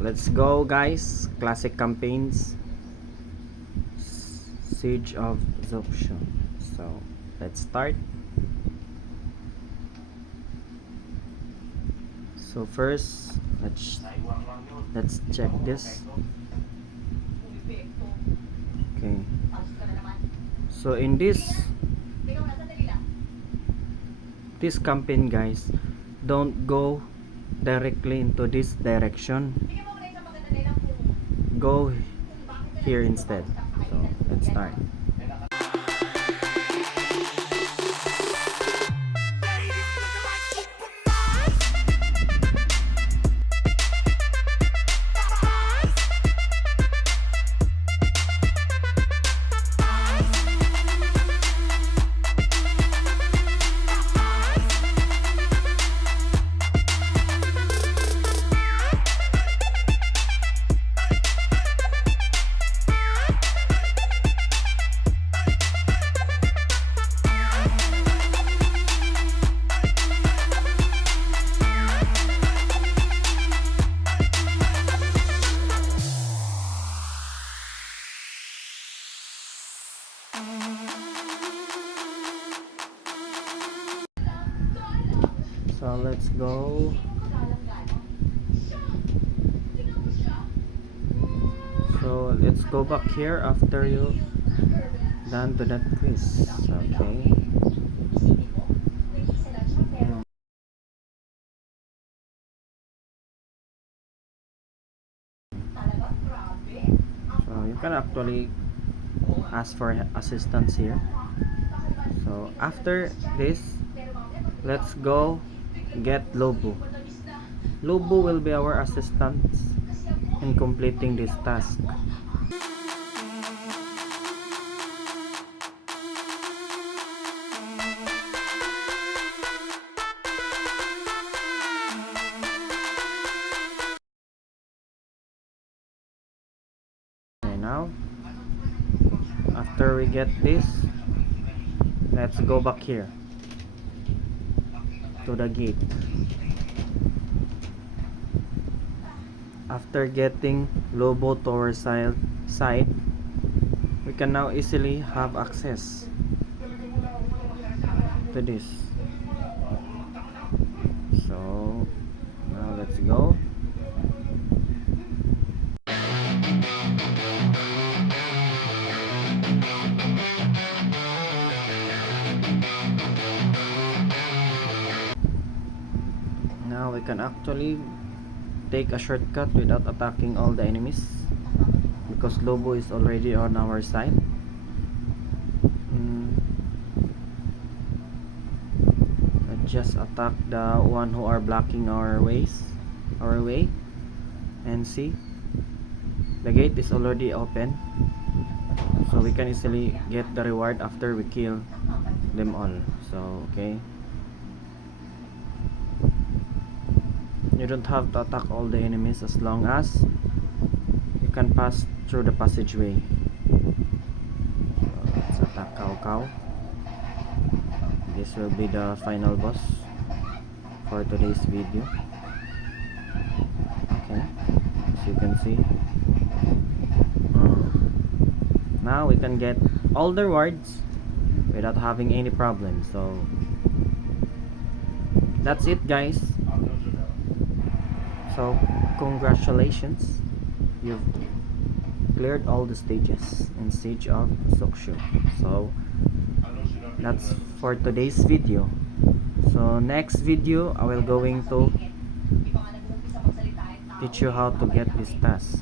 let's go guys. Classic campaigns. Siege of Zoption. So let's start. So first, let's check this. Okay. So in this campaign guys, don't go directly into this direction. Go here instead. So let's start. So let's go. So let's go back here after you done to that quiz. Okay. So you can actually ask for assistance here. So after this, let's go get Lobo. Lobo will be our assistant in completing this task. Okay, now after we get this, let's go back here to the gate. After getting Lobo Tower site, we can now easily have access to this. So now let's go. Now we can actually take a shortcut without attacking all the enemies because Lobo is already on our side. Let's just attack the one who are blocking our way, and see the gate is already open, so we can easily get the reward after we kill them all. So okay, you don't have to attack all the enemies as long as you can pass through the passageway. So let's attack Cao Cao. This will be the final boss for today's video. Okay, as you can see, now we can get all the rewards without having any problem. So that's it guys. So congratulations, you've cleared all the stages in Siege of Zoption. So that's for today's video. So next video I will going to teach you how to get this task.